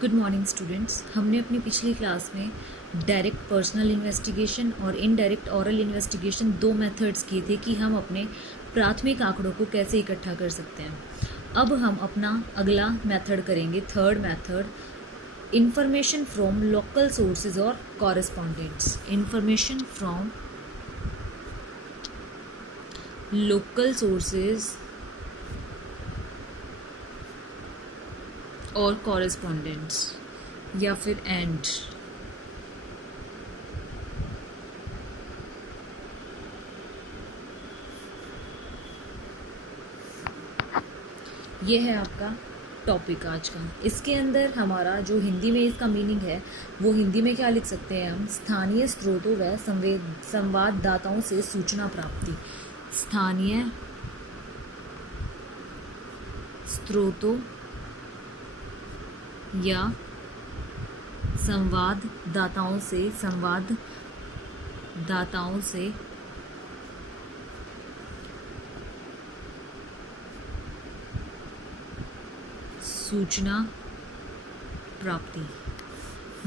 Good morning students. हमने अपनी पिछली क्लास में डायरेक्ट पर्सनल इन्वेस्टिगेशन और इनडायरेक्ट ऑरल इन्वेस्टिगेशन दो मेथड्स किए थे कि हम अपने प्राथमिक आंकड़ों को कैसे इकट्ठा कर सकते हैं। अब हम अपना अगला मेथड करेंगे, third method, information from local sources और correspondents. Information from local sources और कॉरेस्पॉन्डेंट्स या फिर एंड। ये है आपका टॉपिक आज का। इसके अंदर हमारा जो हिंदी में इसका मीनिंग है वो हिंदी में क्या लिख सकते हैं हम, स्थानीय स्रोतों व संवाददाताओं से सूचना प्राप्ति। स्थानीय स्रोतों या संवाददाताओं से सूचना प्राप्ति।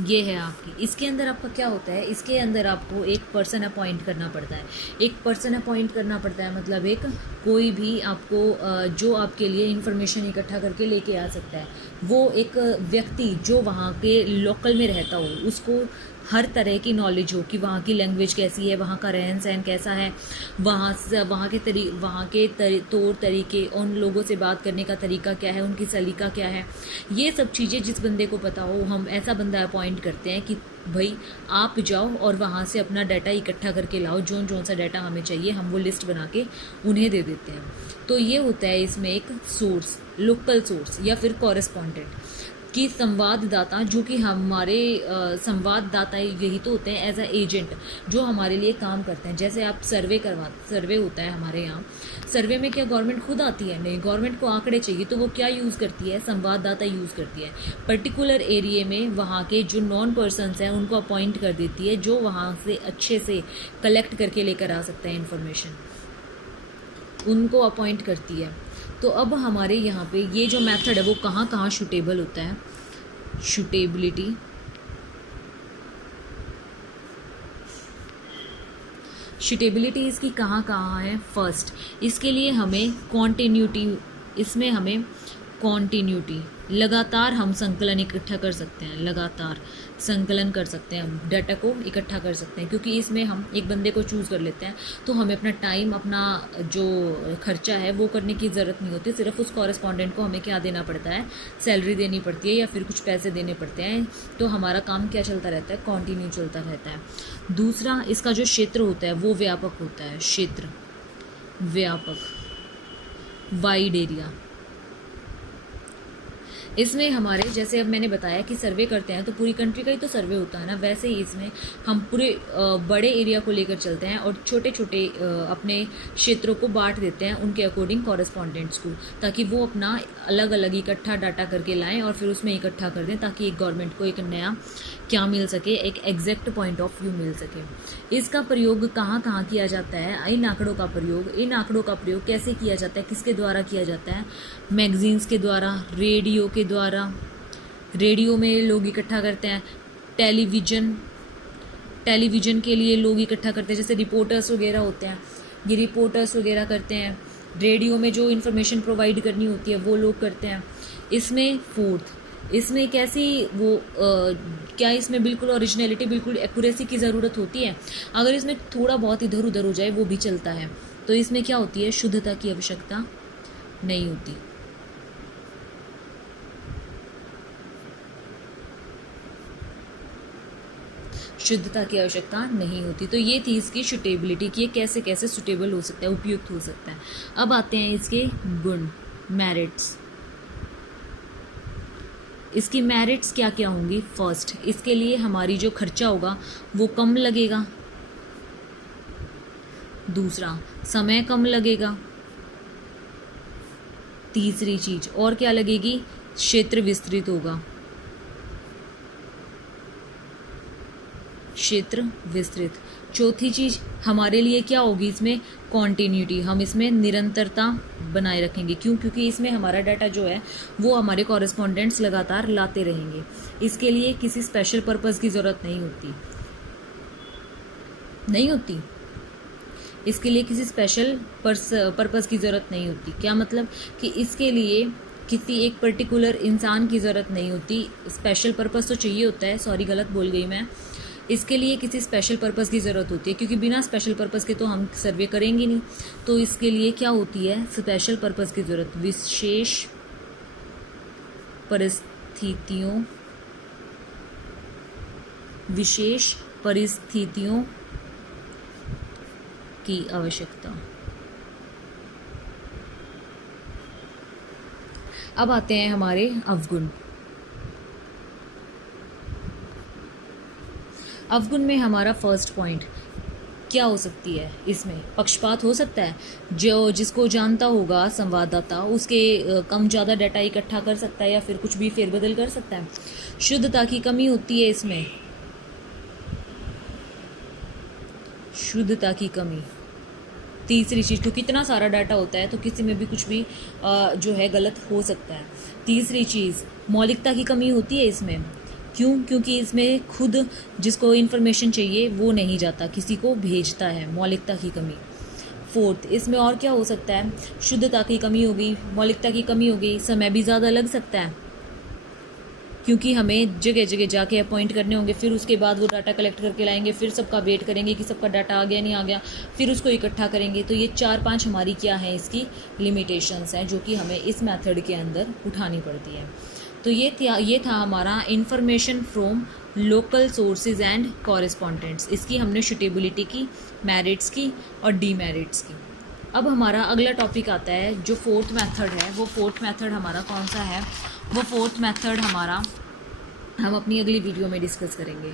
ये है आपकी। इसके अंदर आपका क्या होता है, इसके अंदर आपको एक पर्सन अपॉइंट करना पड़ता है। एक पर्सन अपॉइंट करना पड़ता है मतलब एक कोई भी आपको जो आपके लिए इन्फॉर्मेशन इकट्ठा करके लेके आ सकता है, वो एक व्यक्ति जो वहाँ के लोकल में रहता हो, उसको हर तरह की नॉलेज हो कि वहाँ की लैंग्वेज कैसी है, वहाँ का रहन सहन कैसा है, वहाँ के तौर तरीके, उन लोगों से बात करने का तरीका क्या है, उनकी सलीका क्या है, ये सब चीज़ें जिस बंदे को पता हो, हम ऐसा बंदा अपॉइंट करते हैं कि भाई आप जाओ और वहाँ से अपना डाटा इकट्ठा करके लाओ, जो सा डाटा हमें चाहिए हम वो लिस्ट बना के उन्हें दे देते हैं। तो ये होता है इसमें एक सोर्स, लोकल सोर्स या फिर कॉरेस्पॉन्डेंट कि संवाददाता, जो कि हमारे संवाददाता यही तो होते हैं एज अ एजेंट, जो हमारे लिए काम करते हैं। जैसे आप सर्वे होता है हमारे यहाँ, सर्वे में क्या गवर्नमेंट खुद आती है? नहीं, गवर्नमेंट को आंकड़े चाहिए तो वो क्या यूज़ करती है? संवाददाता यूज़ करती है। पर्टिकुलर एरिया में वहाँ के जो नॉन पर्सनस हैं उनको अपॉइंट कर देती है, जो वहाँ से अच्छे से कलेक्ट करके लेकर आ सकते हैं इन्फॉर्मेशन, उनको अपॉइंट करती है। तो अब हमारे यहाँ पे ये जो मेथड है वो कहाँ कहाँ शूटेबल होता है, शूटेबिलिटी इसकी कहाँ कहाँ है। फर्स्ट, इसके लिए हमें कॉन्टिन्यूटी, लगातार हम संकलन इकट्ठा कर सकते हैं, लगातार संकलन कर सकते हैं, हम डाटा को इकट्ठा कर सकते हैं, क्योंकि इसमें हम एक बंदे को चूज़ कर लेते हैं तो हमें अपना टाइम, अपना जो खर्चा है वो करने की ज़रूरत नहीं होती। सिर्फ उस कॉरेस्पॉन्डेंट को हमें क्या देना पड़ता है, सैलरी देनी पड़ती है या फिर कुछ पैसे देने पड़ते हैं, तो हमारा काम क्या चलता रहता है, कॉन्टिन्यू चलता रहता है। दूसरा, इसका जो क्षेत्र होता है वो व्यापक होता है, क्षेत्र व्यापक, वाइड एरिया। इसमें हमारे, जैसे अब मैंने बताया कि सर्वे करते हैं तो पूरी कंट्री का ही तो सर्वे होता है ना, वैसे ही इसमें हम पूरे बड़े एरिया को लेकर चलते हैं और छोटे छोटे अपने क्षेत्रों को बांट देते हैं उनके अकॉर्डिंग कॉरेस्पॉन्डेंट्स को, ताकि वो अपना अलग अलग इकट्ठा डाटा करके लाएं और फिर उसमें इकट्ठा कर दें, ताकि एक गवर्नमेंट को एक नया क्या मिल सके, एक एग्जैक्ट पॉइंट ऑफ व्यू मिल सके। इसका प्रयोग कहाँ कहाँ किया जाता है, इन आंकड़ों का प्रयोग कैसे किया जाता है, किसके द्वारा किया जाता है? मैगजीन्स के द्वारा, रेडियो में लोग इकट्ठा करते हैं, टेलीविज़न के लिए लोग इकट्ठा करते हैं, जैसे रिपोर्टर्स वगैरह होते हैं, ये रिपोर्टर्स वगैरह करते हैं। रेडियो में जो इन्फॉर्मेशन प्रोवाइड करनी होती है वो लोग करते हैं। इसमें फोर्थ, इसमें कैसी वो क्या इसमें बिल्कुल ओरिजिनलिटी, बिल्कुल एक्यूरेसी की ज़रूरत होती है? अगर इसमें थोड़ा बहुत इधर उधर हो जाए वो भी चलता है। तो इसमें क्या होती है, शुद्धता की आवश्यकता नहीं होती। शुद्धता की आवश्यकता नहीं होती। तो ये थी इसकी सुटेबिलिटी कि ये कैसे कैसे सुटेबल हो सकता है, उपयुक्त हो सकता है। अब आते हैं इसके गुण, मेरिट्स। इसकी मेरिट्स क्या क्या होंगी? फर्स्ट, इसके लिए हमारी जो खर्चा होगा वो कम लगेगा। दूसरा, समय कम लगेगा। तीसरी चीज और क्या लगेगी, क्षेत्र विस्तृत होगा, क्षेत्र विस्तृत। चौथी चीज़ हमारे लिए क्या होगी इसमें, कॉन्टीन्यूटी, हम इसमें निरंतरता बनाए रखेंगे। क्यों? क्योंकि इसमें हमारा डाटा जो है वो हमारे कॉरेस्पॉन्डेंट्स लगातार लाते रहेंगे। इसके लिए किसी स्पेशल पर्पस की ज़रूरत नहीं होती। इसके लिए किसी स्पेशल पर्पस की ज़रूरत नहीं होती। क्या मतलब कि इसके लिए किसी एक पर्टिकुलर इंसान की ज़रूरत नहीं होती। स्पेशल पर्पस तो चाहिए होता है, सॉरी गलत बोल गई मैं। इसके लिए किसी स्पेशल पर्पस की ज़रूरत होती है, क्योंकि बिना स्पेशल पर्पस के तो हम सर्वे करेंगे नहीं। तो इसके लिए क्या होती है, स्पेशल पर्पस की ज़रूरत, विशेष परिस्थितियों की आवश्यकता। अब आते हैं हमारे अवगुण। अवगुण में हमारा फर्स्ट पॉइंट क्या हो सकती है, इसमें पक्षपात हो सकता है। जिसको जानता होगा संवाददाता उसके कम ज़्यादा डाटा इकट्ठा कर सकता है या फिर कुछ भी फेरबदल कर सकता है। शुद्धता की कमी होती है इसमें, शुद्धता की कमी। तीसरी चीज़, क्योंकि इतना सारा डाटा होता है तो किसी में भी कुछ भी जो है गलत हो सकता है। तीसरी चीज़, मौलिकता की कमी होती है इसमें। क्यों? क्योंकि इसमें खुद जिसको इन्फॉर्मेशन चाहिए वो नहीं जाता, किसी को भेजता है, मौलिकता की कमी। फोर्थ, इसमें और क्या हो सकता है, शुद्धता की कमी होगी, मौलिकता की कमी होगी, समय भी ज़्यादा लग सकता है, क्योंकि हमें जगह जगह जाके अपॉइंट करने होंगे, फिर उसके बाद वो डाटा कलेक्ट करके लाएंगे, फिर सबका वेट करेंगे कि सबका डाटा आ गया नहीं आ गया, फिर उसको इकट्ठा करेंगे। तो ये 4-5 हमारी क्या है, इसकी लिमिटेशंस हैं जो कि हमें इस मेथड के अंदर उठानी पड़ती है। तो ये था हमारा information from local sources and correspondents. इसकी हमने सूटेबिलिटी की, मेरिट्स की और डीमेरिट्स की। अब हमारा अगला टॉपिक आता है जो फोर्थ मेथड है। वो फोर्थ मेथड हमारा कौन सा है, वो फोर्थ मेथड हमारा हम अपनी अगली वीडियो में डिस्कस करेंगे।